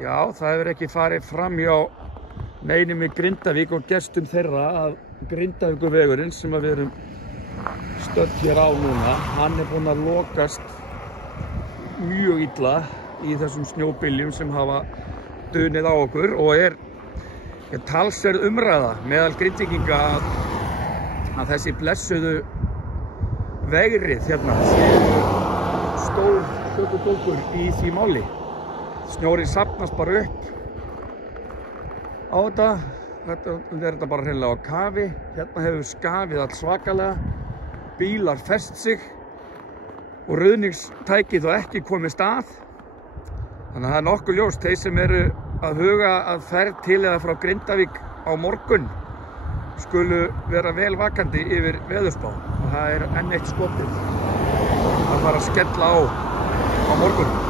Já, það hefur ekki farið fram hjá neinum í Grindavík og gestum þeirra að Grindavíkurvegurinn sem við erum stödd hér á núna, hann búinn að lokast mjög illa í þessum snjóbyljum sem hafa dunið á okkur og talsverð umræða meðal Grindvíkinga að þessi blessuðu vegrið hérna séu stór sökudólgur í því máli. Snjórinn safnast bara upp á þetta er bara hreinlega á kafi. Hérna hefur skafið allt svakalega, bílar fest sig og ruðningstækið þó ekki komist að. Þannig að það er nokkuð ljóst, þeir sem eru að huga að ferð til eða frá Grindavík á morgun skulu vera vel vakandi yfir veðurspá og það er enn eitt skotið að fara að skella á morgun.